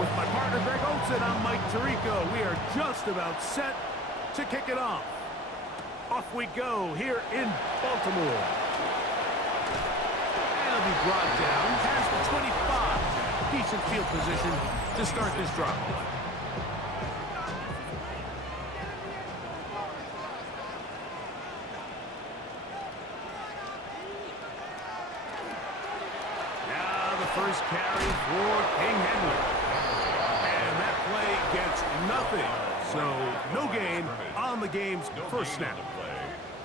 With my partner Greg Olson, I'm Mike Tirico. We are just about set to kick it off. Off we go here in Baltimore. And it'll be brought down past the 25. Decent field position to start this drive. Now the first carry for King Henry. And that play gets nothing. So no gain on the game's first snap.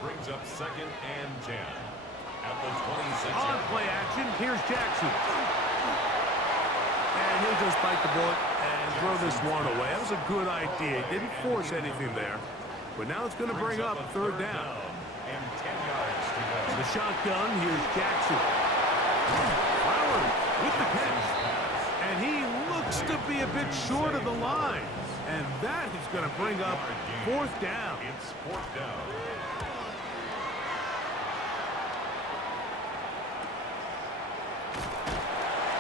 Brings up 2nd and 10. At the 26. On play action, here's Jackson. And he'll just bite the bullet and throw this one away. That was a good idea. He didn't force anything there. But now it's going to bring up 3rd down. And 10 yards to go. The shotgun, here's Jackson. Flowers with the catch. And he looks to be a bit short of the line. And that is going to bring up 4th down. It's 4th down.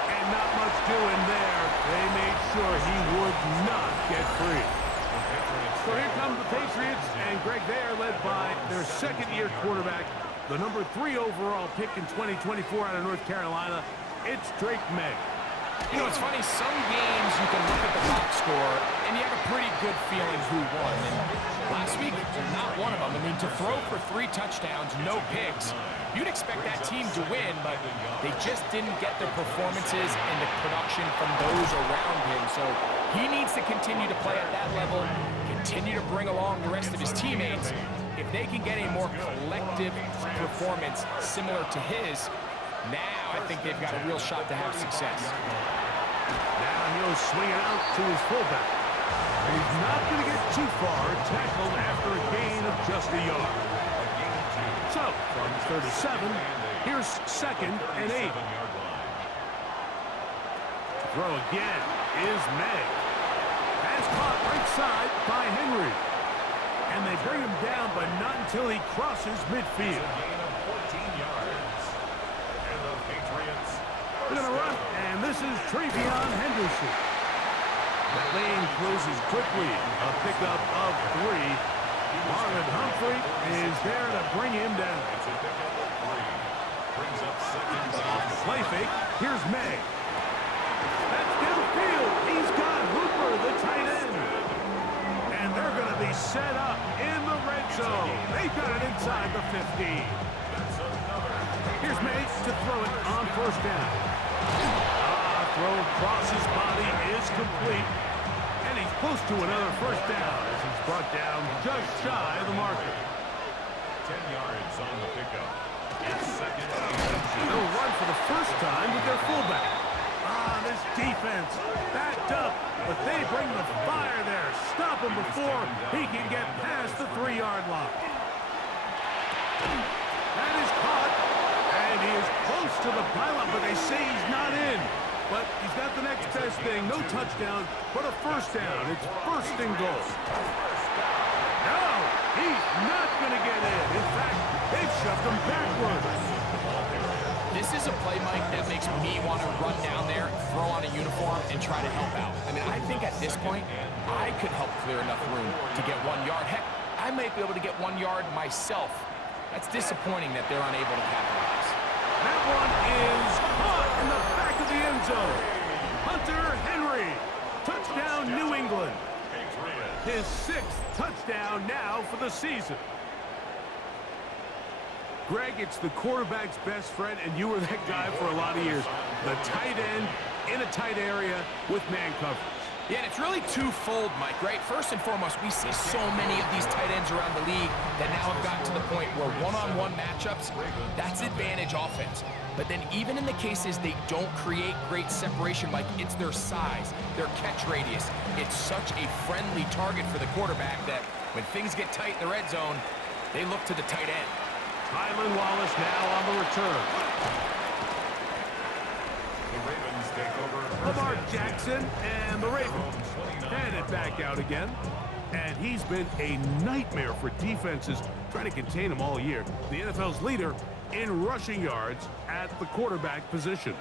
And not much doing there. They made sure he would not get free. So here come the Patriots, and Greg, they are led by their 2nd-year quarterback, the number 3 overall pick in 2024 out of North Carolina. It's Drake May. You know, it's funny, some games you can look at the box score and you have a pretty good feeling who won. And last week, not one of them. I mean, to throw for 3 touchdowns, no picks, you'd expect that team to win, but they just didn't get the performances and the production from those around him. So he needs to continue to play at that level, continue to bring along the rest of his teammates. If they can get a more collective performance similar to his, now I think they've got a real shot to have success. Now he'll swing it out to his fullback. He's not going to get too far, tackled after a gain of just a yard. So, from 37, here's 2nd and 8. To throw again is May. Pass caught right side by Henry. And they bring him down, but not until he crosses midfield. We're going to run, and this is Travion Henderson. The lane closes quickly. A pickup of 3. Marlon Humphrey is there to bring him down. Brings up 2nd Off the play fake, here's May. That's downfield. He's got Hooper, the tight end. And they're going to be set up in the red zone. They've got it inside the 15. Here's May to throw it on 1st down. Throw across his body is complete. And he's close to another 1st down as he's brought down just shy of the marker. 10 yards on the pickup. It's 2nd and 10. They'll run for the first time with their fullback. This defense backed up, but they bring the fire there. Stop him before he can get past the 3-yard line. That is caught, and he is close to the pylon, but they say he's not in. But he's got the next best thing. No touchdown, but a 1st down. It's 1st and goal. No, he's not going to get in. In fact, they've shoved him backwards. This is a play, Mike, that makes me want to run down there, throw on a uniform, and try to help out. I mean, I think at this point, I could help clear enough room to get 1 yard. Heck, I might be able to get 1 yard myself. That's disappointing that they're unable to capitalize. That one is caught in the back of the end zone. Hunter Henry. Touchdown, New England. His 6th touchdown now for the season. Greg, it's the quarterback's best friend, and you were that guy for a lot of years. The tight end in a tight area with man coverage. Yeah, and it's really twofold, Mike, right? First and foremost, we see so many of these tight ends around the league that now have gotten to the point where one-on-one matchups, that's advantage offense. But then even in the cases they don't create great separation, Mike, it's their size, their catch radius. It's such a friendly target for the quarterback that when things get tight in the red zone, they look to the tight end. Tylan Wallace now on the return. The Ravens take over. Lamar Jackson and the Ravens headed back out again. And he's been a nightmare for defenses trying to contain him all year. The NFL's leader in rushing yards at the quarterback position.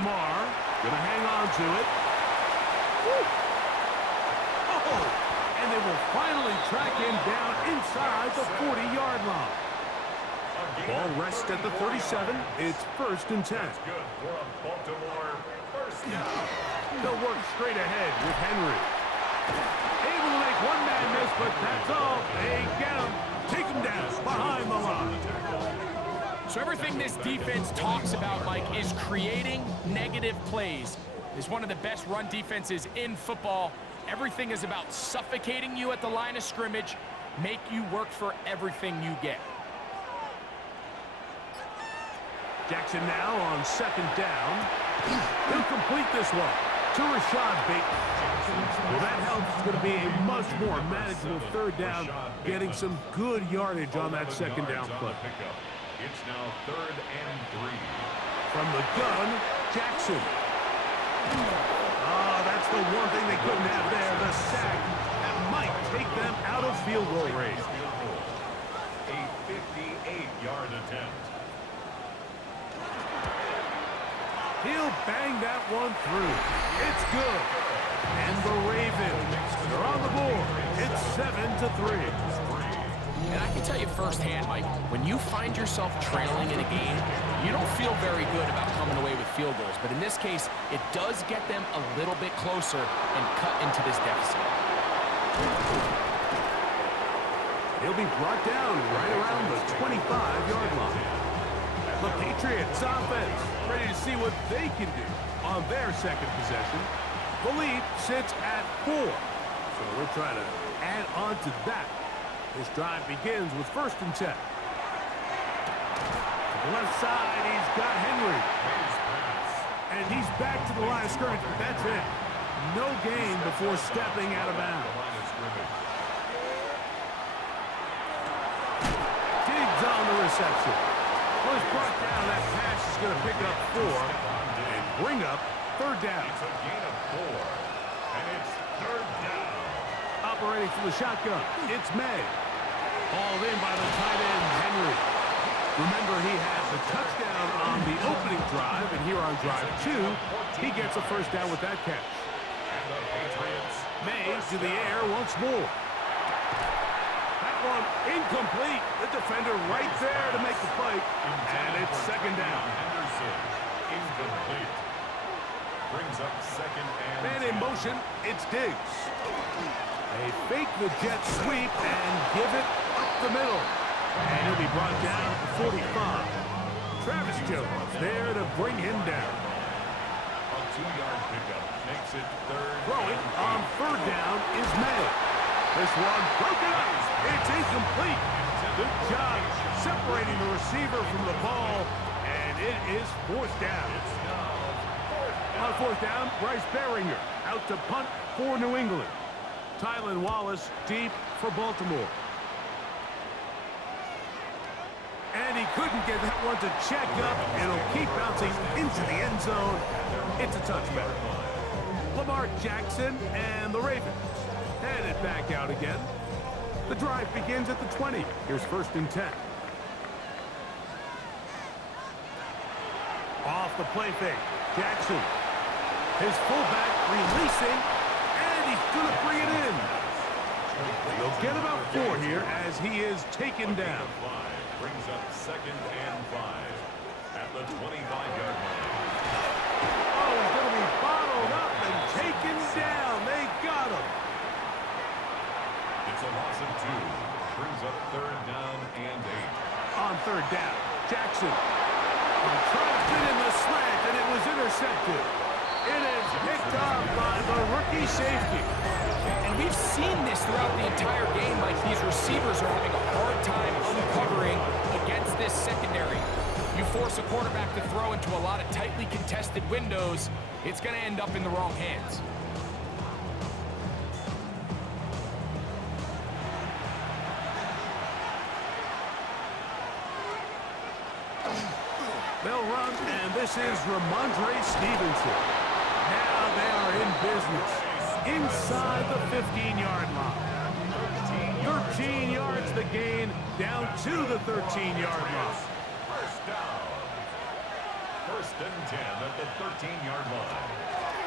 Lamar, gonna hang on to it. Woo. Oh, and they will finally track him down inside the 40-yard line. Ball rests at the 37. It's 1st and 10. That's good for a Baltimore first down. They'll work straight ahead with Henry. Able to make one man miss, but that's all. They get him. Take him down behind the line. So everything this defense talks about, Mike, is creating negative plays. It's one of the best run defenses in football. Everything is about suffocating you at the line of scrimmage, make you work for everything you get. Jackson now on 2nd down. He'll complete this one to Rashad Bateman. Well, that helps. It's going to be a much more manageable 3rd down, getting some good yardage on that 2nd down play. It's now 3rd and 3. From the gun, Jackson. Oh, that's the one thing they couldn't have there, the sack. That might take them out of field goal range. A 58-yard attempt. He'll bang that one through. It's good. And the Ravens are on the board. It's 7-3. And I can tell you firsthand, Mike, when you find yourself trailing in a game, you don't feel very good about coming away with field goals. But in this case, it does get them a little bit closer and cut into this deficit. He'll be brought down right around the 25-yard line. The Patriots offense ready to see what they can do on their 2nd possession. The lead sits at 4. So we'll try to add on to that. This drive begins with 1st and 10. To the left side, he's got Henry. And he's back to the line of scrimmage, but that's it. No gain before stepping out of bounds. Diggs on the reception. Well, he's brought down. That pass is going to pick up 4 and bring up 3rd down. It's a gain of 4, and it's 3rd down. Operating from the shotgun, it's May. Hauled in by the tight end, Henry. Remember, he had the touchdown on the opening drive, and here on drive 2, he gets a 1st down with that catch. And the Patriots. May to the air once more. That one incomplete. The defender right there to make the play, and it's 2nd down. Henderson, incomplete. Brings up 2nd and Man in motion, it's Diggs. They fake the jet sweep and give it up the middle. And he'll be brought down at the 45. Travis Jones there to bring him down. A 2-yard pickup makes it 3rd. Throwing on 3rd down is May. This one broken up. It's incomplete. Good job separating the receiver from the ball. And it is 4th down. On 4th down, Bryce Baringer out to punt for New England. Tylan Wallace deep for Baltimore. And he couldn't get that one to check up. It'll keep bouncing into the end zone. It's a touchback. Lamar Jackson and the Ravens headed back out again. The drive begins at the 20. Here's 1st and 10. Off the play fake. Jackson. His fullback releasing. And he's going to bring it in. They'll get about 4 here as he is taken down. Brings up 2nd and 5 at the 25-yard line. Oh, he's going to be bottled up and taken down. They got him. It's a loss of 2. Brings up 3rd down and 8. On 3rd down, Jackson. Trying to fit in the slant, and it was intercepted. It is picked up by the rookie safety. And we've seen this throughout the entire game, like these receivers are having a hard time uncovering against this secondary. You force a quarterback to throw into a lot of tightly contested windows, it's going to end up in the wrong hands. They'll run, and this is Ramondre Stevenson. Now they are in business inside the 15-yard line. 13 yards the gain, down to the 13-yard line. First down. First and 10 at the 13-yard line.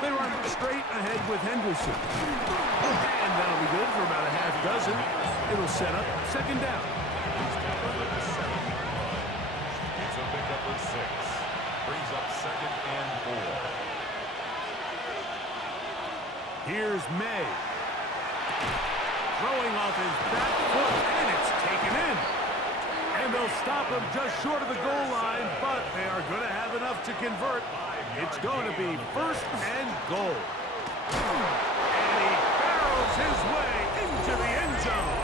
They run straight ahead with Henderson. And that'll be good for about a half dozen. It'll set up second down. He's tackled at the 7-yard line. It's a pickup of 6. Brings up second and 4. Here's May. Throwing off his back foot, and it's taken in. And they'll stop him just short of the goal line, but they are going to have enough to convert. It's going to be first and goal. And he barrels his way into the end zone.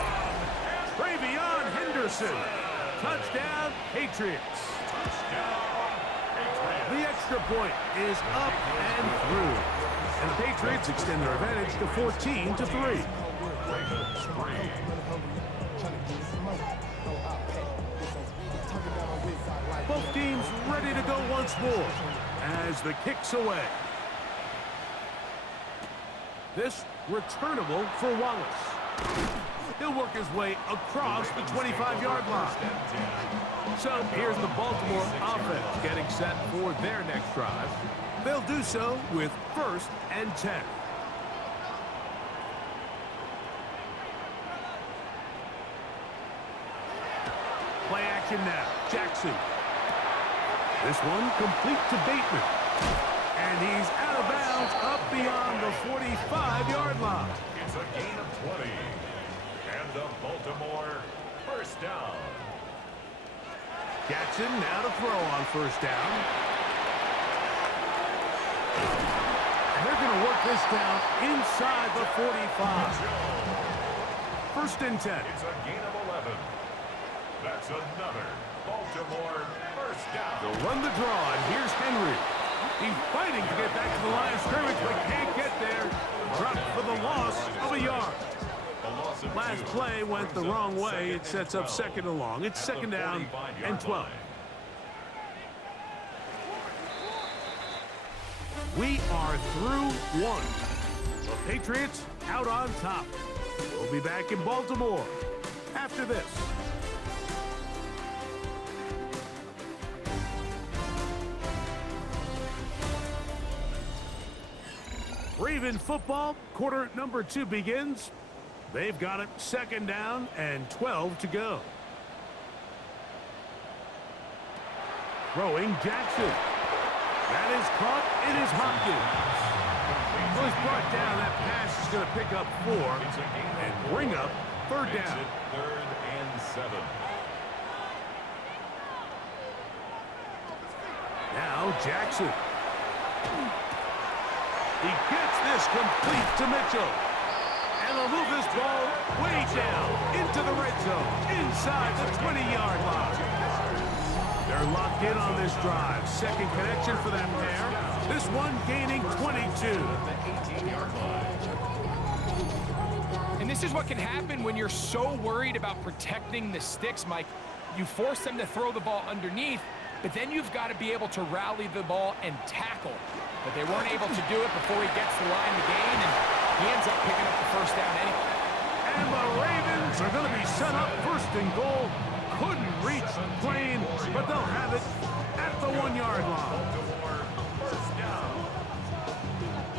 Travion Henderson. Touchdown, Patriots. The extra point is up and through. And the Patriots extend their advantage to 14-3. Both teams ready to go once more as the kick's away. This returnable for Wallace. He'll work his way across the 25-yard line. So here's the Baltimore offense getting set for their next drive. They'll do so with first and 10. Play action now. Jackson. This one complete to Bateman. And he's out of bounds up beyond the 45-yard line. It's a gain of 20. And the Baltimore first down. Jackson now to throw on first down. And they're going to work this down inside the 45. First and 10. It's a gain of 11. That's another Baltimore first down. They'll run the draw, and here's Henry. He's fighting to get back to the line of scrimmage, but can't get there. Dropped for the loss of a yard. Last play went the wrong way. It sets up second and long. It's second down and 12. We are through one. The Patriots out on top. We'll be back in Baltimore after this. Raven football, quarter number 2 begins. They've got it second down and 12 to go. Throwing Jackson. That is caught. It is Hopkins. Well, he's brought down. That pass is going to pick up 4 and bring up third down. Third and 7. Now Jackson. He gets this complete to Mitchell. And they'll move this ball way down into the red zone, inside the 20-yard line. They're locked in on this drive. Second connection for that pair. This one gaining 22. And this is what can happen when you're so worried about protecting the sticks, Mike. You force them to throw the ball underneath, but then you've got to be able to rally the ball and tackle. But they weren't able to do it before he gets the line to gain, and he ends up picking up the first down anyway. And the Ravens are going to be set up first and goal. Couldn't reach the plane, but they'll have it at the 1-yard line. First down.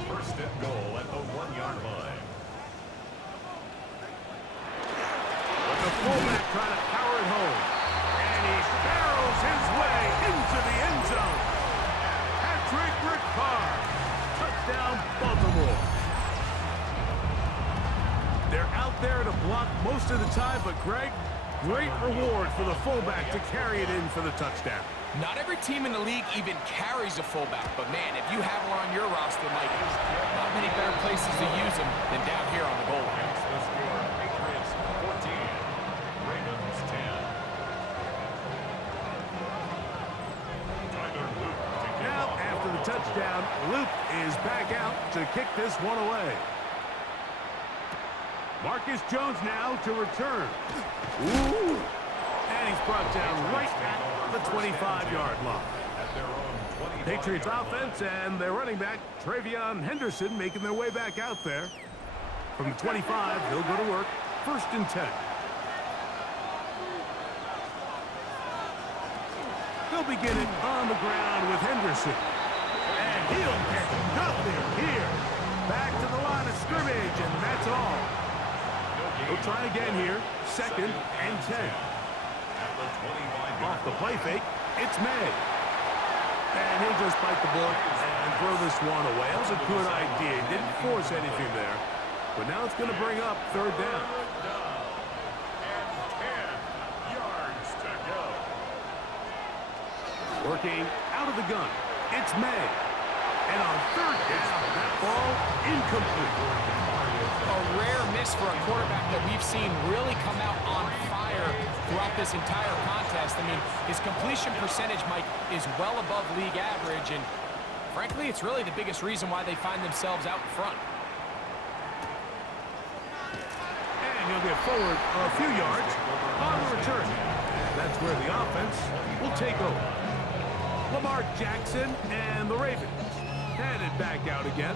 First and goal at the 1-yard line. But the fullback trying to power it home. And he barrels his way into the end zone. Patrick Ricard. Touchdown, Baltimore. They're out there to block most of the time, but Greg, great reward for the fullback to carry it in for the touchdown. Not every team in the league even carries a fullback, but man, if you have one on your roster, Mike, not many better places to use them than down here on the goal line. That's the score. Patriots 14, Ravens 10. Now, after the touchdown, Luke is back out to kick this one away. Marcus Jones now to return. Ooh. And he's brought down right at the 25-yard line. At their own 25. Patriots offense and their running back, Travion Henderson, making their way back out there. From the 25, he'll go to work. First and 10. They'll They'll begin it on the ground with Henderson. And he'll get nothing here. Back to the line of scrimmage, and that's all. He'll try again here. 2nd and 10. Off the play fake, it's May. And he'll just bite the bullet and throw this one away. That was a good idea. He didn't force anything there. But now it's going to bring up 3rd down. Working out of the gun, it's May. And on 3rd down, that ball incomplete. A rare miss for a quarterback that we've seen really come out on fire throughout this entire contest. I mean, his completion percentage, Mike, is well above league average, and frankly, it's really the biggest reason why they find themselves out in front. And he'll get forward a few yards on the return. That's where the offense will take over. Lamar Jackson and the Ravens headed back out again.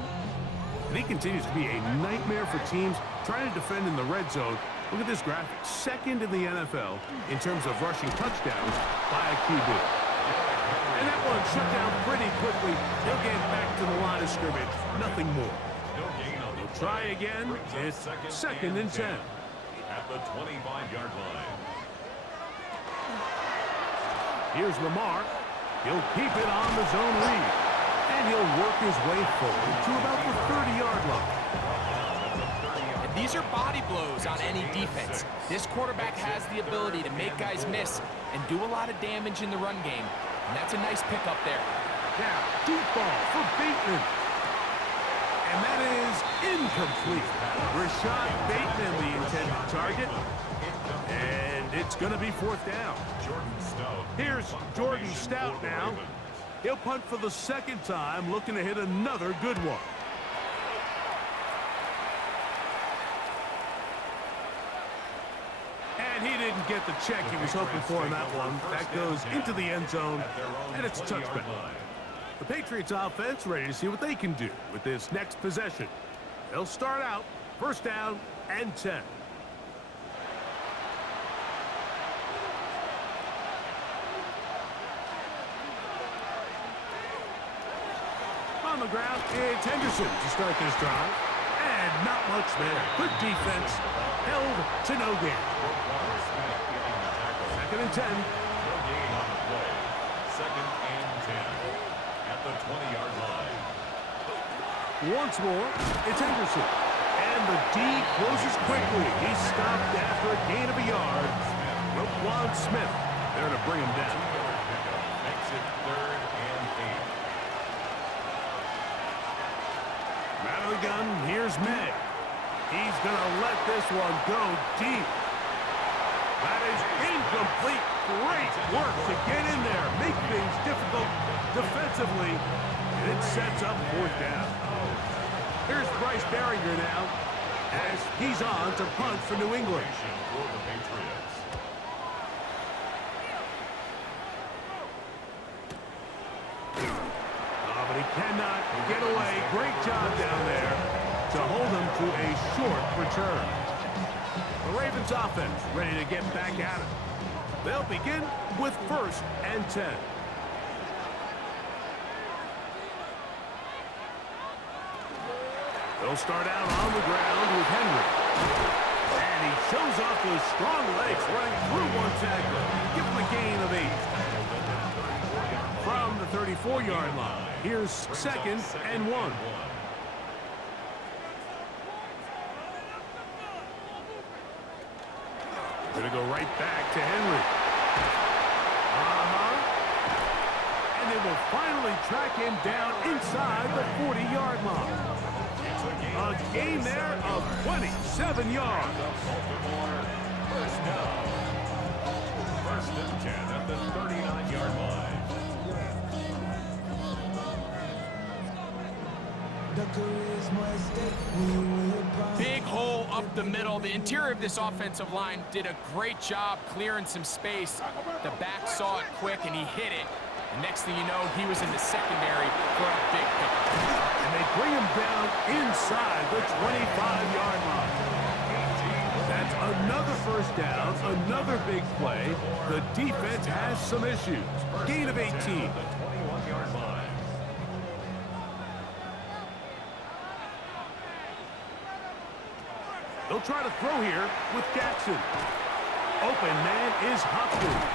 And he continues to be a nightmare for teams trying to defend in the red zone. Look at this graphic. 2nd in the NFL in terms of rushing touchdowns by a QB. And that one shut down pretty quickly. They'll get back to the line of scrimmage. Nothing more. They'll try again. It's 2nd and 10. At the 25-yard line. Here's Lamar. He'll keep it on the zone read. And he'll work his way forward to about the 30-yard line. And these are body blows on any defense. This quarterback has the ability to make guys miss and do a lot of damage in the run game. And that's a nice pickup there. Now, deep ball for Bateman. And that is incomplete. Rashad Bateman, the intended target. And it's going to be 4th down. Here's Jordan Stout now. He'll punt for the 2nd time, looking to hit another good one. And he didn't get the check he was hoping for in that one. That goes into the end zone, and it's a touchback. The Patriots offense ready to see what they can do with this next possession. They'll start out 1st down and 10. On the ground, it's Henderson to start this drive. And not much there. Good defense. Held to no gain. 2nd and 10. No gain on the play. 2nd and 10. At the 20-yard line. Once more, it's Henderson. And the D closes quickly. He's stopped after a gain of a yard. Roquan Smith there to bring him down. Makes it 3rd and 8. Out of the gun, here's May. He's going to let this one go deep. That is incomplete. Great work to get in there, make things difficult defensively, and it sets up 4th down. Here's Bryce Berringer now, as he's on to punt for New England. For the Patriots. But he cannot get away. Great job down there to hold him to a short return. The Ravens offense ready to get back at it. They'll begin with 1st and 10. They'll start out on the ground with Henry. And he shows off those strong legs running through one tackle. Give him a gain of 8. From the 34-yard line. Here's 2nd and 1. Gonna go right back to Henry. And they will finally track him down inside the 40-yard line. A gain there of 27 yards. First down. 1st and 10 at the 39-yard line. Big hole up the middle. The interior of this offensive line did a great job clearing some space. The back saw it quick, and he hit it. And next thing you know, he was in the secondary for a big pickup. And they bring him down inside the 25-yard line. That's another 1st touchdown, another big play. The defense has some issues. Gain of 18. 21-yard line. They'll try to throw here with Jackson. Open man is Hopkins.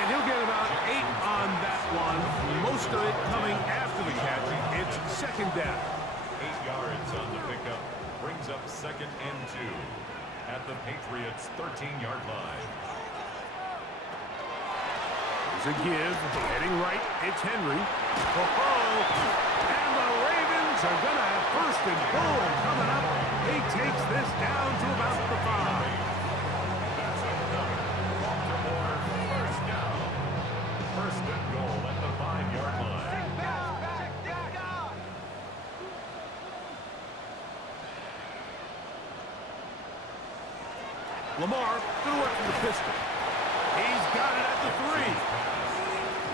And he'll get about 8 on that one. Most of it coming after the catch. It's second down. 8 yards on the pickup. Brings up second and 2 at the Patriots' 13-yard line. There's a give. Heading right. It's Henry. And the Ravens are going to have first and goal coming up. He takes this down to about the 5. That's another Baltimore first down. First and goal at the 5-yard line. Lamar going to work from the pistol. He's got it at the 3.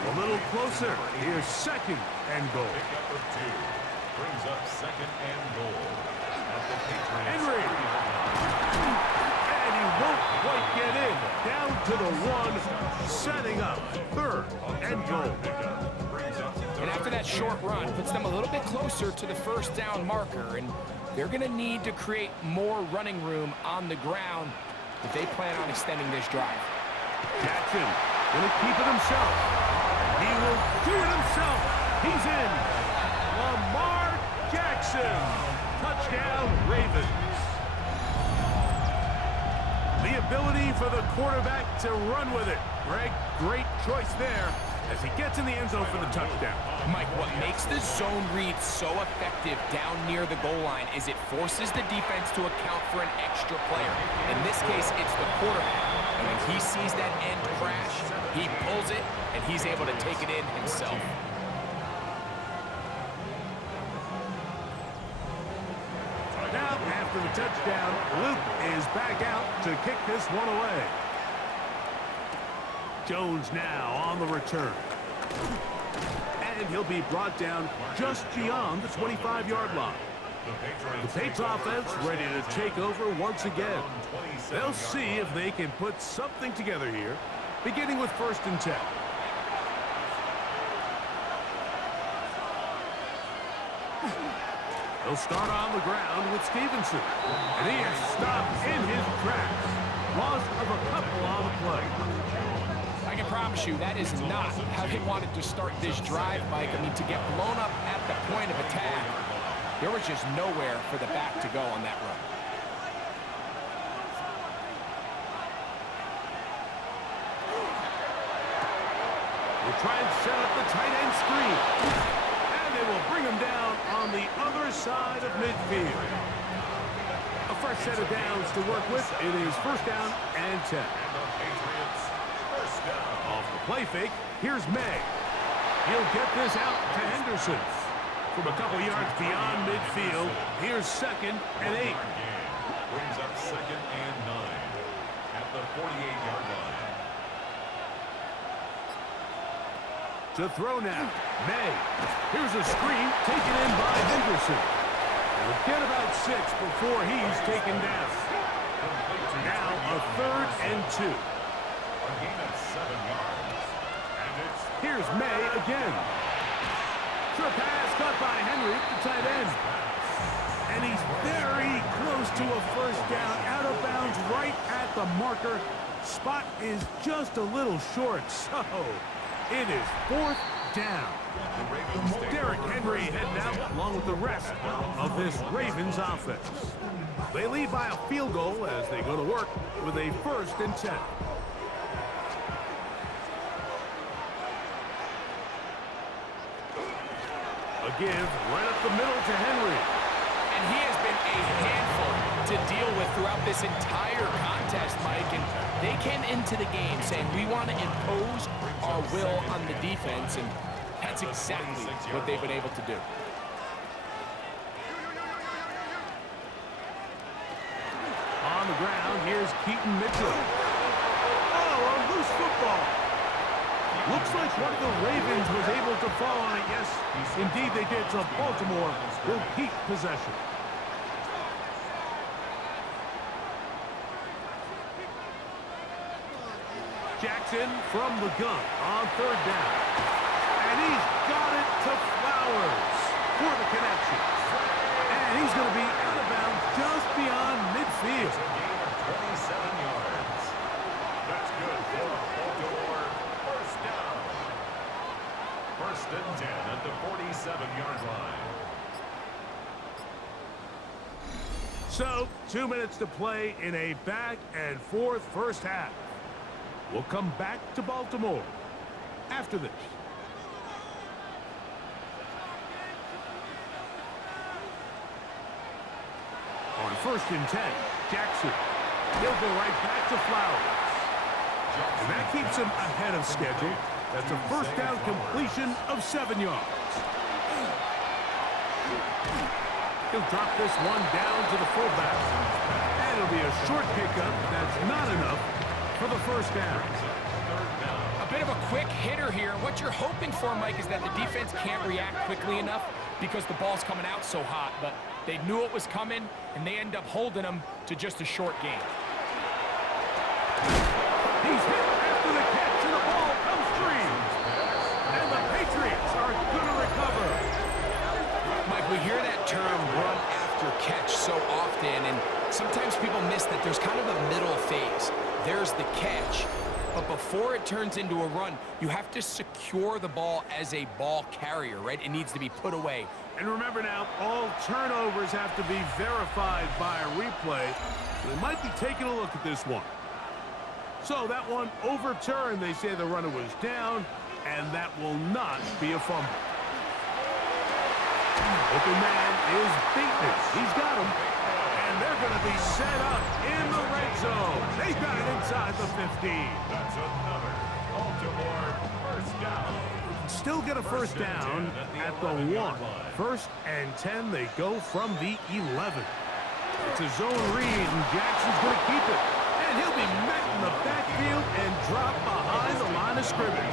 A little closer. Here's second and goal. Pickup of 2. Brings up second and goal at the Patriots. Henry. And he won't quite get in. Down to the 1. Setting up third and goal. And after that short run, puts them a little bit closer to the first down marker. And they're going to need to create more running room on the ground if they plan on extending this drive. Jackson going to keep it himself. He will do it himself. He's in. Lamar Jackson. Touchdown, Ravens. The ability for the quarterback to run with it. Greg, great choice there as he gets in the end zone for the touchdown. Mike, what makes the zone read so effective down near the goal line is it forces the defense to account for an extra player. In this case, it's the quarterback. And when he sees that end crash, he pulls it, and he's able to take it in himself. Now, after the touchdown, Luke is back out to kick this one away. Jones now on the return. And he'll be brought down just beyond the 25-yard line. The Patriots offense ready to take over once again. They'll see if they can put something together here, beginning with first and 10. He'll start on the ground with Stevenson. And he is stopped in his tracks. Loss of a couple on the play. I can promise you that is not how they wanted to start this drive, Mike. I mean, to get blown up at the point of attack, there was just nowhere for the back to go on that run. We'll try and set up the tight end screen. And they will bring him down on the other side of midfield. A fresh set of downs to work with. It is first down and 10. Off the play fake, here's May. He'll get this out to Henderson. From a couple yards beyond midfield, here's second and 8. Brings up second and 9 at the 48-yard line. To throw now, May. Here's a screen taken in by Henderson. He'll get about 6 before he's taken down. Now a third and 2. A gain of 7 yards. And it's Here's May again. Short pass caught by Henry, the tight end. And he's very close to a first down. Out of bounds right at the marker. Spot is just a little short, so it is fourth down. Derrick Henry heading out along with the rest of this Ravens offense. They lead by a field goal as they go to work with a first and 10. A give right up the middle to Henry. And he has been a handful to deal with throughout this entire contest, Mike. And they came into the game saying, we want to impose our will on the defense. And that's exactly what they've been able to do. On the ground, here's Keaton Mitchell. Oh, a loose football. Looks like one of the Ravens was able to fall on it. Yes, indeed they did. So Baltimore will keep possession. gets in from the gun on third down. And he's got it to Flowers for the connection. And he's going to be out of bounds just beyond midfield. It's a gain of 27 yards. That's good for a Baltimore first down. First and 10 at the 47-yard line. So, 2 minutes to play in a back-and-forth first half. We'll come back to Baltimore after this. On first and 10, Jackson. He'll go right back to Flowers. And that keeps him ahead of schedule. That's a first down completion of 7 yards. He'll drop this one down to the fullback. And it'll be a short pickup. That's not enough for the first down. A bit of a quick hitter here. What you're hoping for, Mike, is that the defense can't react quickly enough because the ball's coming out so hot. But they knew it was coming, and they end up holding them to just a short gain. He's hit after the catch, and the ball comes free. And the Patriots are going to recover. Mike, we hear that term run after catch so often, and sometimes people miss that there's kind of a middle phase. There's the catch, but before it turns into a run, you have to secure the ball as a ball carrier, right? It needs to be put away. And remember now, all turnovers have to be verified by a replay. So they might be taking a look at this one. So that one overturned. They say the runner was down, and that will not be a fumble. Open man is beaten. He's got him. And they're going to be set up in the red zone. They've got it inside the 15. That's another Baltimore first down. Still get a first down at the 1. First and 10, they go from the 11. It's a zone read, and Jackson's going to keep it. And he'll be met in the backfield and dropped behind the line of scrimmage.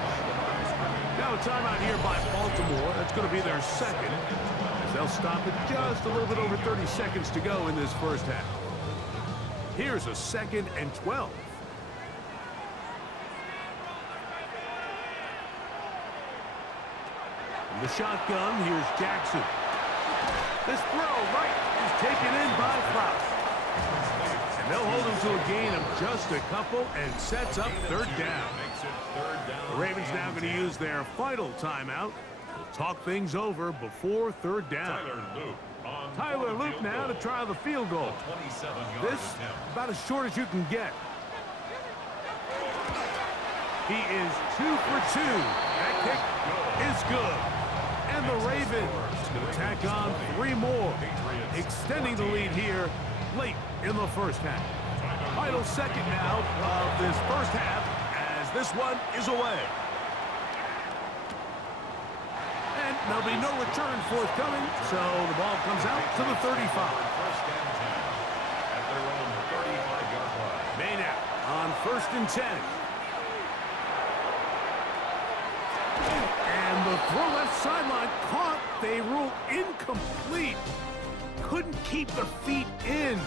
Now a timeout here by Baltimore. That's going to be their second, as they'll stop it just a little bit over 30 seconds to go in this first half. Here's a second and 12. From the shotgun, here's Jackson. This throw right is taken in by Flowers. And they'll hold him to a gain of just a couple and sets up third down. The Ravens now going to use their final timeout. We'll talk things over before third down. Tyler Loop now to try the field goal. This about as short as you can get. He is 2 for 2. That kick is good. And the Ravens going to tack on 3 more, extending the lead here late in the first half. Final second now of this first half as this one is away. And there'll be no return forthcoming, so the ball comes out to the 35. May now on first and 10. And the throw left sideline caught. They rule incomplete. Couldn't keep the feet in.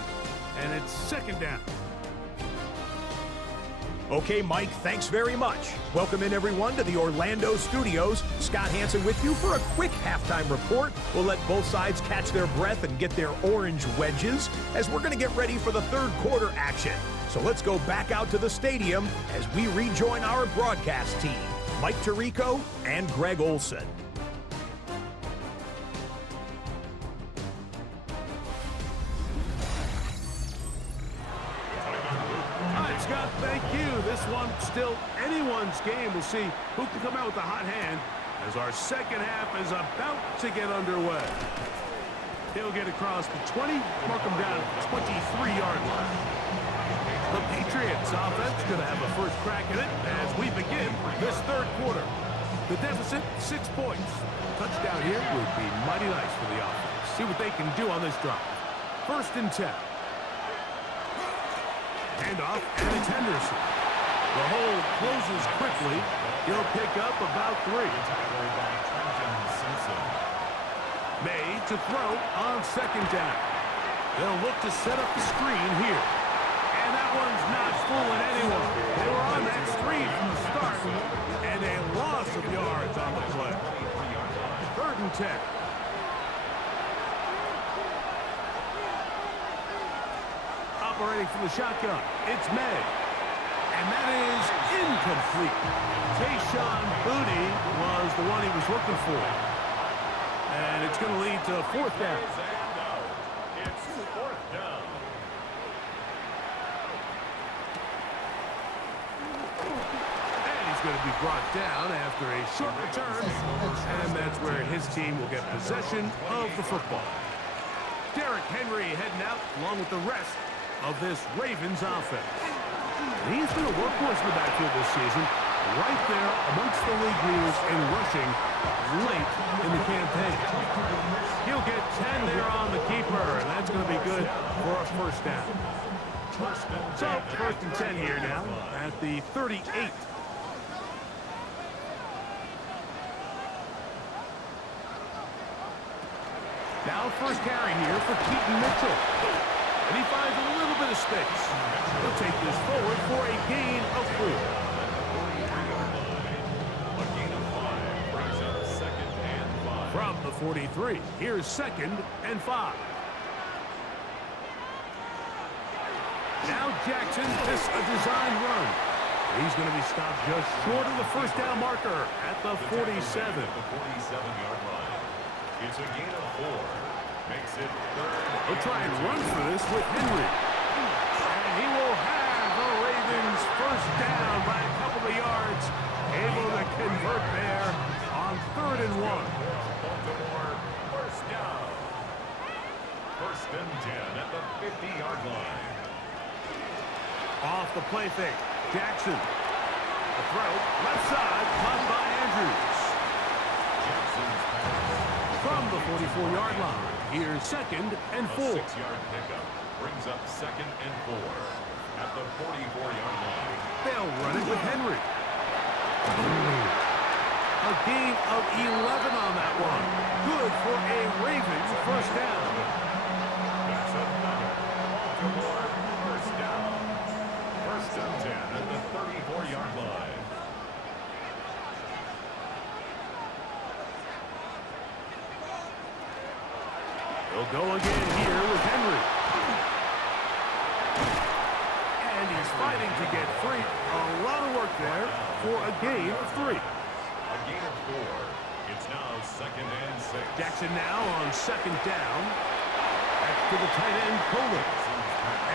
And it's second down. Okay, Mike, thanks very much. Welcome in, everyone, to the Orlando studios. Scott Hansen with you for a quick halftime report. We'll let both sides catch their breath and get their orange wedges as we're going to get ready for the third quarter action. So let's go back out to the stadium as we rejoin our broadcast team, Mike Tirico and Greg Olson. Scott, thank you. This one still anyone's game. We'll see who can come out with a hot hand as our second half is about to get underway. He'll get across the 20, mark him down at the 23-yard line. The Patriots offense going to have a first crack at it as we begin this third quarter. The deficit, 6 points. Touchdown here would be mighty nice for the offense. See what they can do on this drive. First and 10. Handoff, and it's Henderson. The hole closes quickly. He'll pick up about 3. May to throw on second down. They'll look to set up the screen here. And that one's not fooling anyone. They were on that screen from the start, and a loss of yards on the play. 3rd and 10. Operating from the shotgun, it's May. And that is incomplete. Tayshaun Boutte was the one he was looking for. And it's going to lead to 4th down. It's 4th down. And he's going to be brought down after a short return. And that's where his team will get possession of the football. Derrick Henry heading out along with the rest of this Ravens offense. He's been a workhorse in the backfield this season, right there amongst the league leaders in rushing late in the campaign. He'll get 10 there on the keeper, and that's going to be good for a 1st down. So, 1st and 10 here now at the 38. Now 1st carry here for Keaton Mitchell. And he finds a little bit of space. He'll take this forward for a gain of 4. A gain of 5 brings up 2nd and 5. From the 43, here's 2nd and 5. Now Jackson, this a design run. He's going to be stopped just short of the 1st down marker at the 47. The 47-yard line. It's a gain of 4. Makes it 3rd. He'll try and run for this with Henry. And he will have the Ravens 1st down by a couple of yards. Able to convert there on 3rd and 1. Baltimore, 1st down. 1st and 10 at the 50-yard line. Off the play fake. Jackson. The throw. Left side. Caught by Andrews. Jackson's pass. From the 44-yard line. Here's 2nd and 4. A 6-yard pickup brings up 2nd and 4 at the 44-yard line. They'll run it with Henry. A gain of 11 on that one. Good for a Ravens 1st down. That's another Baltimore 1st down. 1st and 10 at the 34-yard line. He'll go again here with Henry. And he's fighting to get free. A lot of work there for a gain of 3. A gain of 4. It's now 2nd and 6. Jackson now on 2nd down. Back to the tight end, Coleman.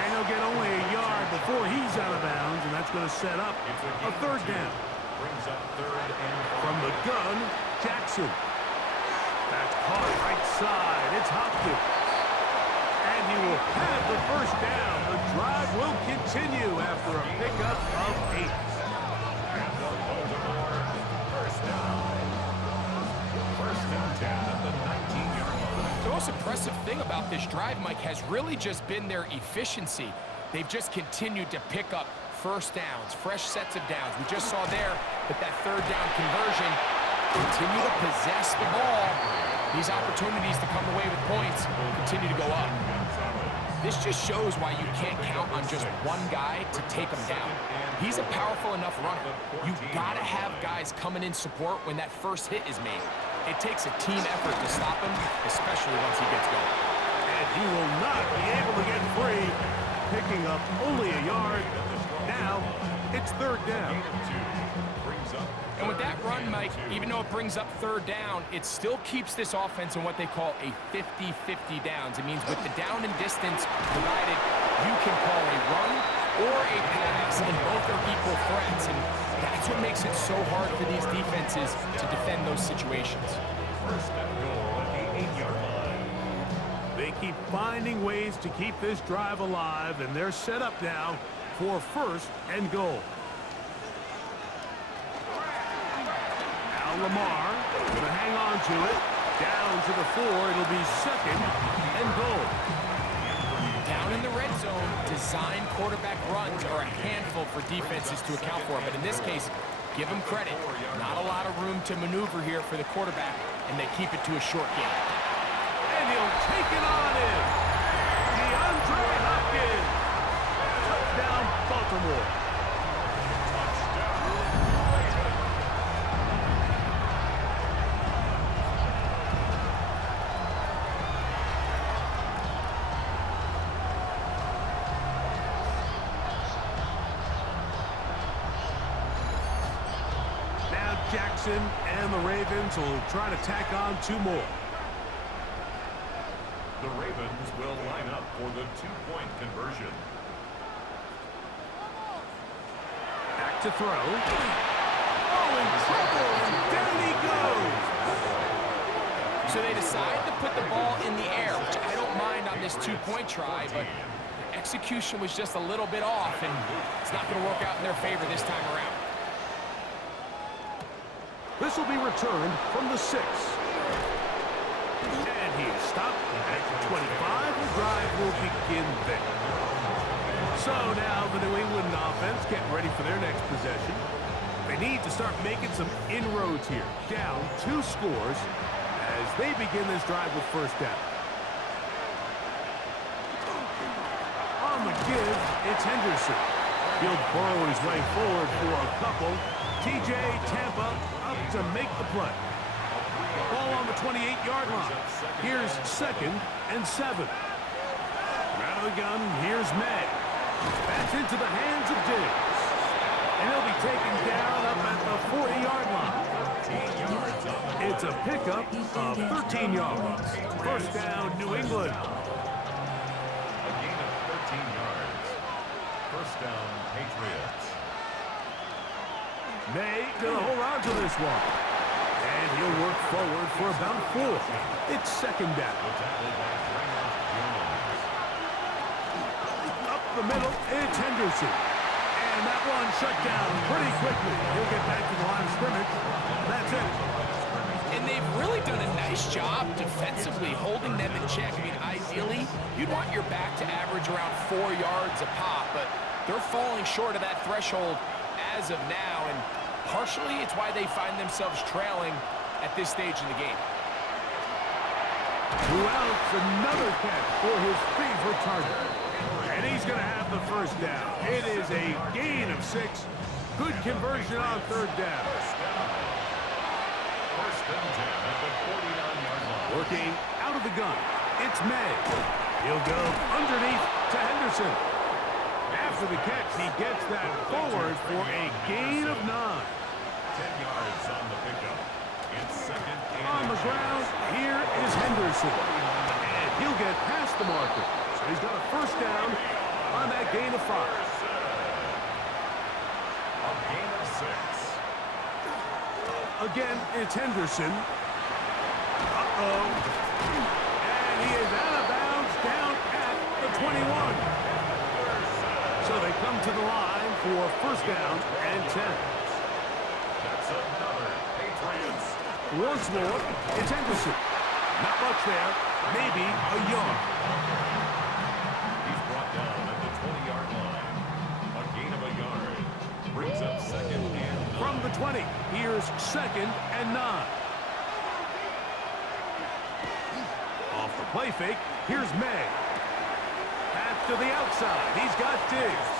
And he'll get only a yard before he's out of bounds, and that's going to set up a 3rd down. Brings up 3rd and 5. From the gun, Jackson. That's caught right side. It's Hopkins. And he will have the 1st down. The drive will continue after a pickup of 8. And the Baltimore 1st down. 1st and 10 at the 19-yard line. The most impressive thing about this drive, Mike, has really just been their efficiency. They've just continued to pick up 1st downs, fresh sets of downs. We just saw there that 3rd down conversion, continue to possess the ball. These opportunities to come away with points continue to go up. This just shows why you can't count on just one guy to take him down. He's a powerful enough runner. You've got to have guys coming in support when that 1st hit is made. It takes a team effort to stop him, especially once he gets going. And he will not be able to get free, picking up only a yard. Now, it's 3rd down. And with that run, Mike, even though it brings up 3rd down, it still keeps this offense in what they call a 50-50 downs. It means with the down and distance provided, you can call a run or a pass, and both are equal threats. And that's what makes it so hard for these defenses to defend those situations. 1st and goal at the 8-yard line. They keep finding ways to keep this drive alive, and they're set up now for 1st and goal. Lamar going to hang on to it. Down to the 4. It'll be 2nd and goal. Down in the red zone, design quarterback runs are a handful for defenses to account for. But in this case, give them credit. Not a lot of room to maneuver here for the quarterback, and they keep it to a short game. And he'll take it on in. DeAndre Hopkins. Touchdown for more. Now Jackson and the Ravens will try to tack on 2 more. The Ravens will line up for the 2-point conversion. Back to throw. Oh, in trouble, and down he goes. So they decide to put the ball in the air, which I don't mind on this 2-point try, but execution was just a little bit off, and it's not going to work out in their favor this time around. This will be returned from the 6. And he is stopped at 25. The drive will begin there. So now the New England offense getting ready for their next possession. They need to start making some inroads here. Down 2 scores as they begin this drive with first down. On the give, it's Henderson. He'll burrow his way forward for a couple. TJ Tampa up to make the play. Ball on the 28-yard line. Here's 2nd and 7. Out of the gun, here's May. That's into the hands of Diggs. And he'll be taken down up at the 40-yard line. It's a pickup of 13 yards. First down, New England. A gain of 13 yards. First down, Patriots. May gonna hold on to this one. And he'll work forward for about 4. It's 2nd down. Up the middle, it's Henderson. And that one shut down pretty quickly. He'll get back to the line of scrimmage. That's it. And they've really done a nice job defensively holding them in check. I mean, ideally, you'd want your back to average around 4 yards a pop, but they're falling short of that threshold as of now, and partially it's why they find themselves trailing at this stage in the game. Wells, another catch for his favorite target. And he's going to have the first down. It is a gain of 6. Good conversion on 3rd down. First and 10 at the 49-yard line. Working out of the gun. It's May. He'll go underneath to Henderson. After the catch, he gets that forward for a gain of 9. 10 yards on the pickup. It's 2nd and On the ground, here is Henderson. And he'll get past the marker. So he's got a first down on that gain of 5. a gain of 6. Again, it's Henderson. Uh-oh. And he is out of bounds down at the 21. So they come to the line for first down and 10. That's another Patriots. Once more, it's Henderson. Not much there. Maybe a yard. He's brought down at the 20-yard line. A gain of a yard. Brings up 2nd and 9. From the 20, here's 2nd and 9. Off the play fake, here's May. Pass to the outside. He's got Diggs.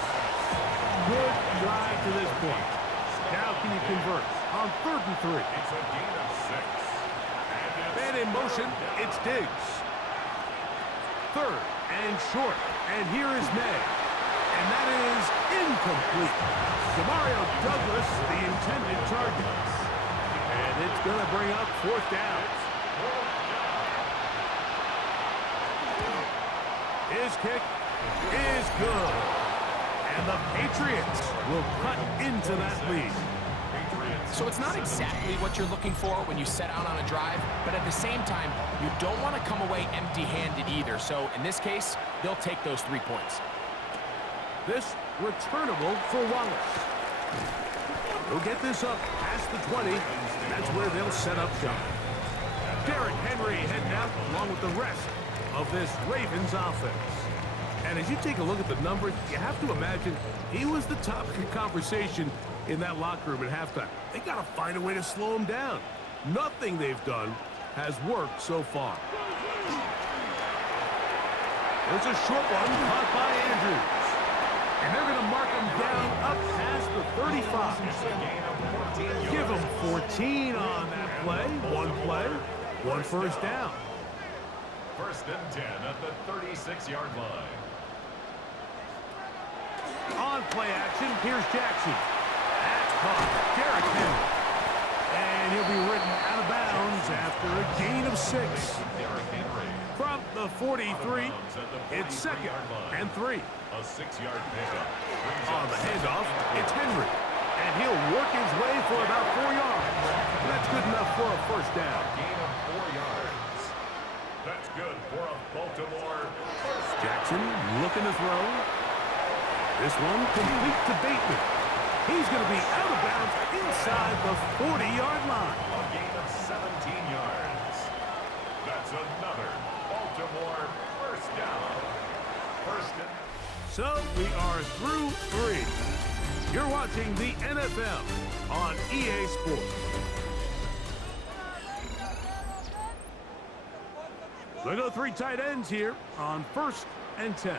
Good drive to this point. Now can you convert on 3rd and 3? It's a gain of 6. Man in motion, it's Diggs. 3rd and short. And here is May. And that is incomplete. Demario Douglas, the intended target. And it's going to bring up 4th down. His kick is good. And the Patriots will cut into that lead. So it's not exactly what you're looking for when you set out on a drive, but at the same time, you don't want to come away empty-handed either. So in this case, they'll take those 3 points. This returnable for Wallace. He'll get this up past the 20. That's where they'll set up shop. Derrick Henry heading out along with the rest of this Ravens offense. And as you take a look at the numbers, you have to imagine he was the topic of conversation in that locker room at halftime. They got to find a way to slow him down. Nothing they've done has worked so far. There's a short one caught by Andrews. And they're going to mark him down up past the 35. Give him 14 on that play. One first down. First and 10 at the 36-yard line. On play action, here's Jackson. That's caught. Derrick Henry. And he'll be ridden out of bounds after a gain of 6. From the 43, it's second and 3. A 6-yard pickup. On the handoff, it's Henry. And he'll work his way for about 4 yards. That's good enough for a first down. Gain of 4 yards. That's good for a Baltimore first down. Jackson looking to throw. This one complete to Bateman. He's going to be out of bounds inside the 40-yard line. A gain of 17 yards. That's another Baltimore first down. First and... So we are through 3. You're watching the NFL on EA Sports. They go 3 tight ends here on first and 10.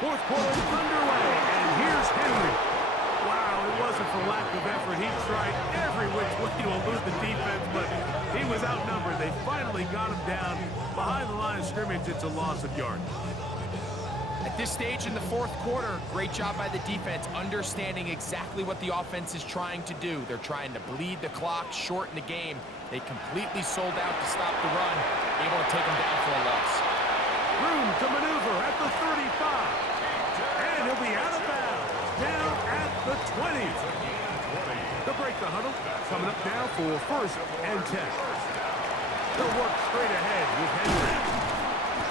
Fourth quarter underway, and here's Henry. Wow, it wasn't for lack of effort. He tried every which way to elude the defense, but he was outnumbered. They finally got him down behind the line of scrimmage. It's a loss of yards. At this stage in the fourth quarter, great job by the defense understanding exactly what the offense is trying to do. They're trying to bleed the clock, shorten the game. They completely sold out to stop the run, able to take them down for a loss. Room to maneuver at the 35. And he'll be out of bounds, down at the 20. They'll break the huddle, coming up now for first and 10. They'll work straight ahead with Henry.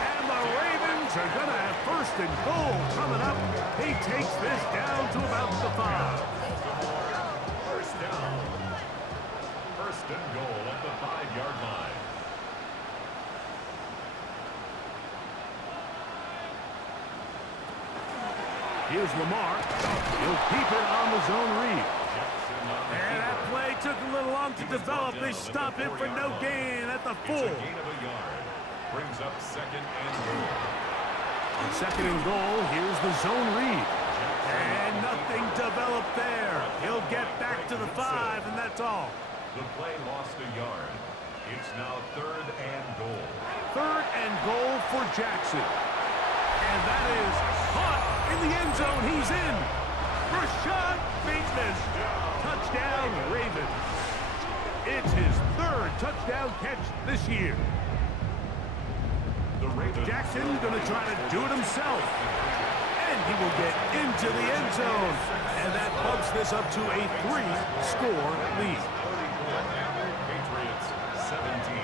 And the Ravens are going to have first and goal coming up. He takes this down to about the 5. First down. First and goal at the 5-yard line. Here's Lamar. He'll keep it on the zone read. And that play took a little long to develop. They stop him for no gain at the 4. It's a gain of a yard. Brings up second and goal. On second and goal, here's the zone read. And nothing developed there. He'll get back to the 5, and that's all. The play lost a yard. It's now third and goal. Third and goal for Jackson. And that is caught in the end zone. He's in. Rashad Bateman. Touchdown, Ravens. It's his 3rd touchdown catch this year. The Ravens. Jackson going to try to do it himself. And he will get into the end zone. And that bumps this up to a 3-score lead. Patriots 17.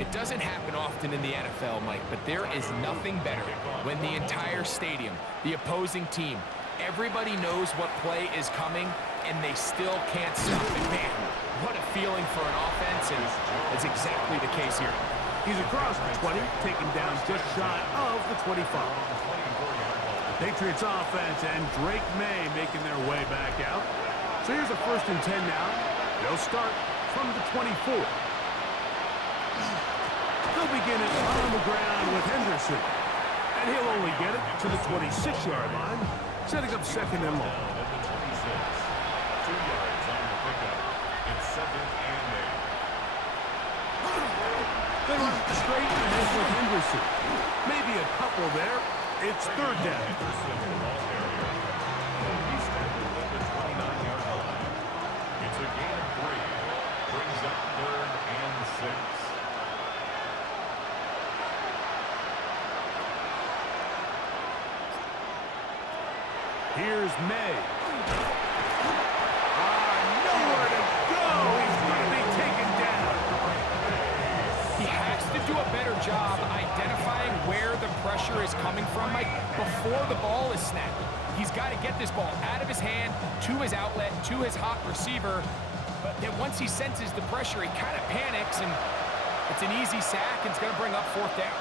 It doesn't happen often in the NFL, Mike, but there is nothing better when the entire stadium, the opposing team, everybody knows what play is coming, and they still can't stop it. Man, what a feeling for an offense, and it's exactly the case here. He's across the 20, taken down just shy of the 25. The Patriots offense and Drake May making their way back out. So here's a first and 10 now. They'll start from the 24. They'll begin it on the ground with Henderson. And he'll only get it to the 26-yard line, setting up second and long. 2 yards on the pickup. It's second and 8. They run straight ahead with Henderson. Maybe a couple there. It's third down. Henderson, the ball carrier. He's standing at the 29-yard line. It's a gain of 3. Brings up third and 6. Here's May. Nowhere to go. He's going to be taken down. He has to do a better job identifying where the pressure is coming from, Mike, before the ball is snapped. He's got to get this ball out of his hand, to his outlet, to his hot receiver. But then once he senses the pressure, he kind of panics, and it's an easy sack, and it's going to bring up 4th down.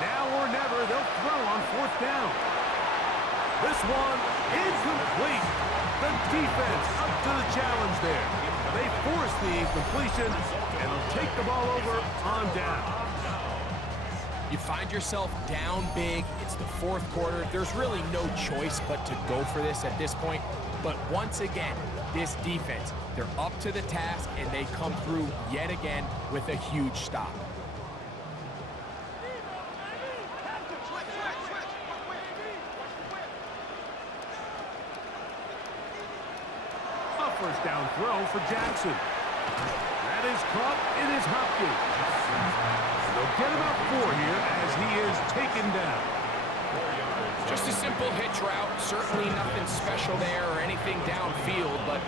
Now or never, they'll throw on 4th down. This one incomplete. The defense up to the challenge there. They force the incompletion, and they'll take the ball over on down. You find yourself down big. It's the 4th quarter. There's really no choice but to go for this at this point. But once again, this defense, they're up to the task, and they come through yet again with a huge stop. A 1st down throw for Jackson. That is caught. It is Hopkins. They'll get about 4 here as he is taken down. Just a simple hitch route. Certainly nothing special there or anything downfield, but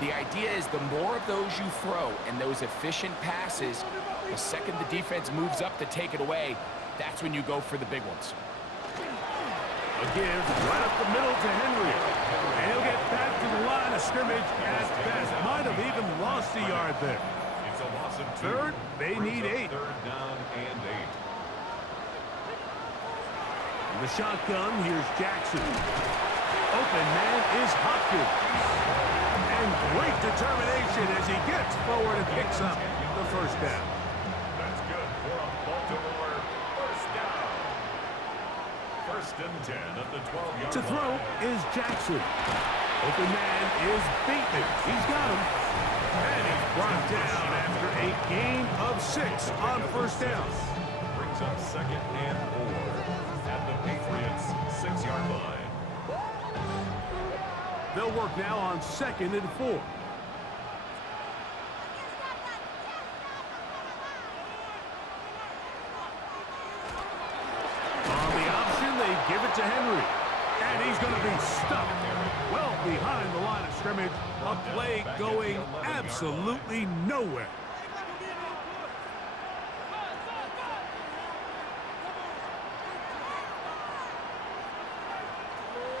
the idea is the more of those you throw and those efficient passes, the second the defense moves up to take it away, that's when you go for the big ones. A give right up the middle to Henry. And he'll get back to the line of scrimmage at best. Might have even lost a yard there. It's a loss of 2. 3rd, they need 8. 3rd down and 8. In the shotgun, here's Jackson. Open man is Hopkins. And great determination as he gets forward and picks up the 1st down. That's good for a Baltimore 1st down. 1st and 10 at the 12-yard To throw is Jackson. Open man is Bateman. He's got him. And he's brought down after a gain of 6 on 1st down. Brings up 2nd and 4 at the Patriots 6-yard line. They'll work now on 2nd and 4. On the option, they give it to Henry. And he's going to be stuck well behind the line of scrimmage. A play going absolutely nowhere.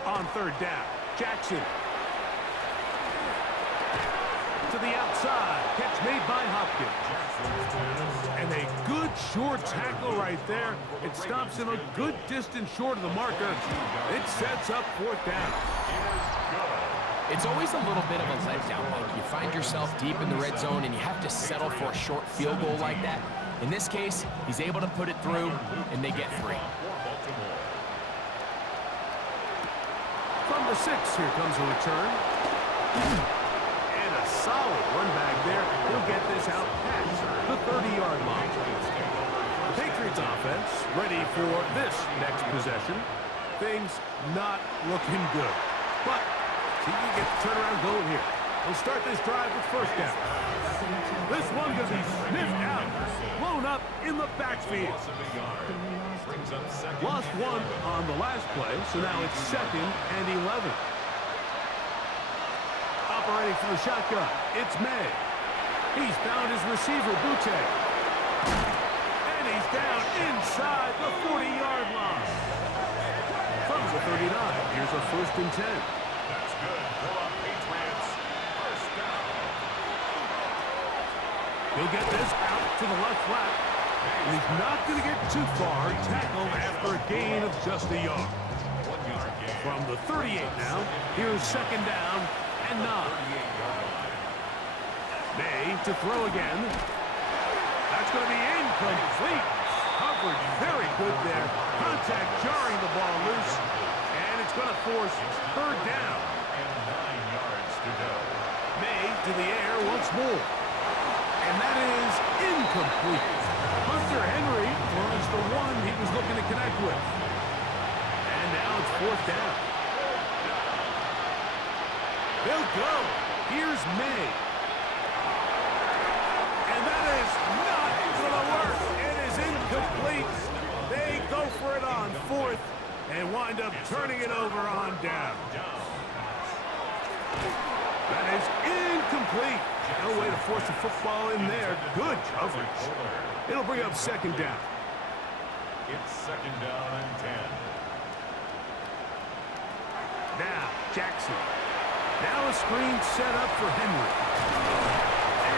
On 3rd down, Jackson. To the outside. Catch made by Hopkins. And a good short tackle right there. It stops him a good distance short of the marker. It sets up 4th down. It's always a little bit of a letdown, Mike. You find yourself deep in the red zone, and you have to settle for a short field goal like that. In this case, he's able to put it through, and they get 3. From the 6, here comes a return. And a solid run back there. He'll get this out past the 30-yard line. The Patriots offense ready for this next possession. Things not looking good. But see if he can get the turnaround going here. We'll start this drive with 1st down. This one going to be sniffed out. Blown up in the backfield. Lost 1 on the last play, so now it's 2nd and 11. Operating from the shotgun, it's May. He's found his receiver, Butte. And he's down inside the 40-yard line. From the 39, here's a 1st and 10. That's good for a Patriots 1st down. He'll get this out to the left flat. And he's not going to get too far. Tackled after a gain of just a yard. From the 38 now, here's 2nd down and 9. May to throw again. That's going to be incomplete. Coverage very good there. Contact jarring the ball loose. And it's going to force 3rd down. And 9 yards to go. May to the air once more. And that is incomplete. Hunter Henry was the one he was looking to connect with. And now it's 4th down. They'll go. Here's May. And that is not going to work. It is incomplete. They go for it on 4th and wind up turning it over on down. That is incomplete. No way to force the football in there. Good coverage. It'll bring up 2nd down. It's 2nd down and 10. Now, Jackson. Now a screen set up for Henry.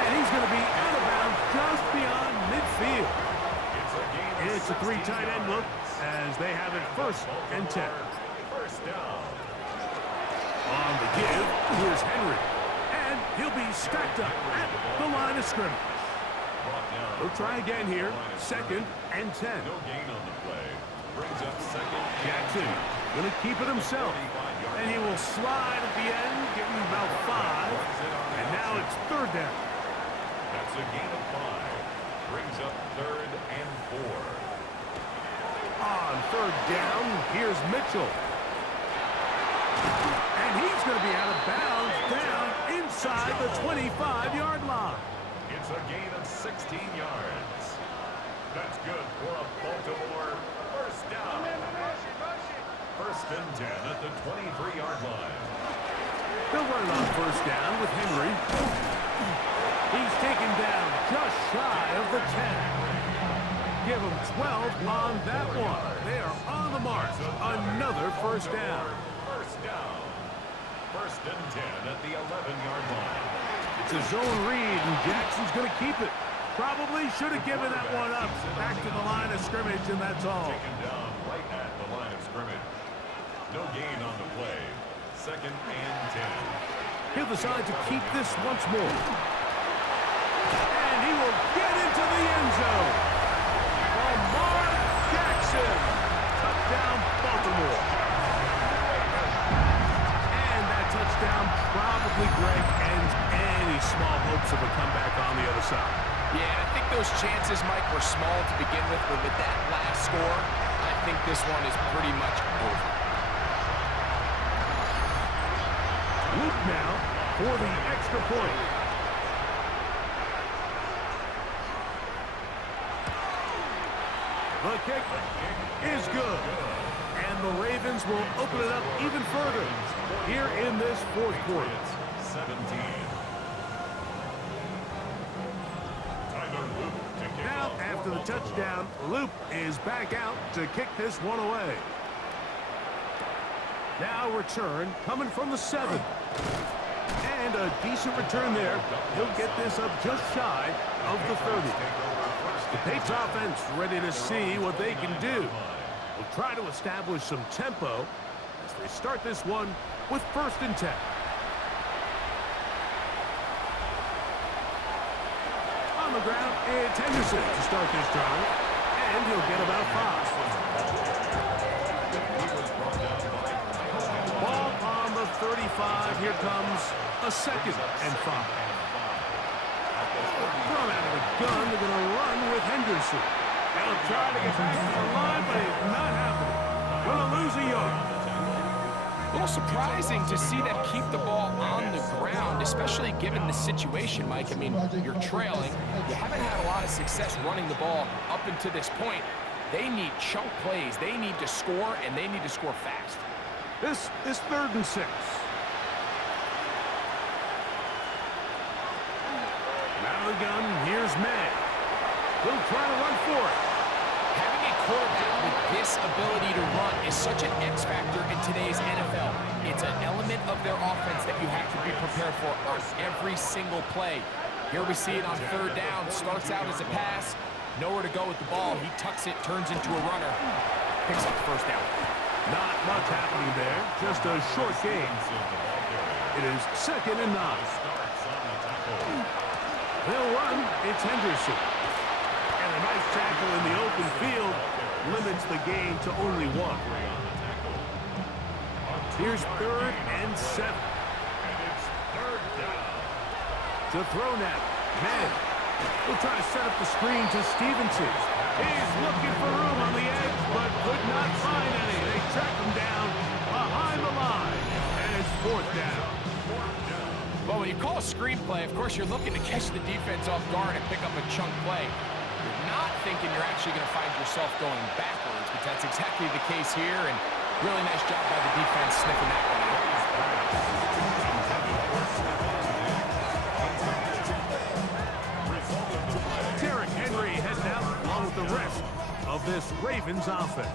And he's going to be out of bounds just beyond midfield. It's a three tight end look as they have it 1st and 10. First down. On the give, here's Henry. And he'll be stacked up at the line of scrimmage. He'll try again here. 2nd and 10. No gain on the play. Brings up 2nd. Jackson going to keep it himself. And he will slide at the end, give him about 5. And now it's 3rd down. That's a gain of 5. Brings up 3rd and 4. On 3rd down, here's Mitchell. And he's going to be out of bounds down inside the 25-yard line. It's a gain of 16 yards. That's good for a Baltimore 1st down. 1st and 10 at the 23-yard line. They'll run it on 1st down with Henry. He's taken down just shy of the 10. Give him 12 on that one. They are on the mark. Another 1st down. 1st down. 1st and 10 at the 11-yard line. It's a zone read, and Jackson's going to keep it. Probably should have given that one up. Back to the line of scrimmage, and that's all. Taken down right at the line of scrimmage. No gain on the play. 2nd and 10. He'll decide to keep this once more. And he will get into the end zone. Lamar Jackson. Touchdown, Baltimore. And that touchdown probably, Greg, ends any small hopes of a comeback on the other side. Yeah, and I think those chances, Mike, were small to begin with, but with that last score, I think this one is pretty much over. Luke now for the extra point. The kick is good. And the Ravens will open it up even further here in this 4th quarter. 17. Now, after the touchdown, Loop is back out to kick this one away. Now return coming from the 7. And a decent return there. He'll get this up just shy of the 30. The Patriots offense ready to see what they can do. We'll try to establish some tempo as they start this one with 1st and 10. On the ground, it's Henderson to start this drive, and he'll get about 5. Ball on the 35. Here comes a 2nd and 5. Thrown out of the gun, they're going to run with Henderson. They'll try to get back to the line, but it's not happening. Going to lose a yard. A little surprising to see them keep the ball on the ground, especially given the situation, Mike. I mean, you're trailing. You haven't had a lot of success running the ball up until this point. They need chunk plays. They need to score, and they need to score fast. This is 3rd and 6. Out of the gun, here's May. He'll try to run for it. Having a quarterback with this ability to run is such an X factor in today's NFL. It's an element of their offense that you have to be prepared for on every single play. Here we see it on 3rd down. Starts out as a pass. Nowhere to go with the ball. He tucks it, turns into a runner. Picks up the 1st down. Not much happening there. Just a short gain. It is 2nd and 9. They'll run. It's Henderson. And a nice tackle in the open field limits the gain to only 1. Here's 3rd and 7. To throw now. Man. We'll try to set up the screen to Stevenson. He's looking for room on the edge, but could not find any. They track him down behind the line. And it's 4th down. Well, when you call a screenplay, of course, you're looking to catch the defense off guard and pick up a chunk play. You're not thinking you're actually going to find yourself going backwards, but that's exactly the case here, and really nice job by the defense sniffing that one out. Derrick Henry heading out along with the rest of this Ravens offense.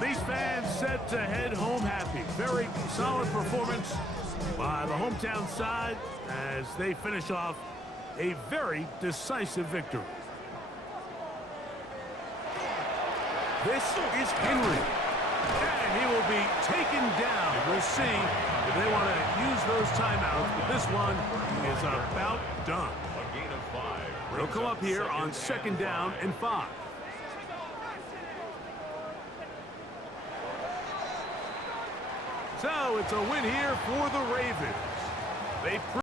These fans set to head home happy. Very solid performance. by the hometown side as they finish off a very decisive victory. This is Henry, and he will be taken down. We'll see if they want to use those timeouts, but this one is about done. A gain of 5. They'll come up here on 2nd down and 5. So it's a win here for the Ravens. They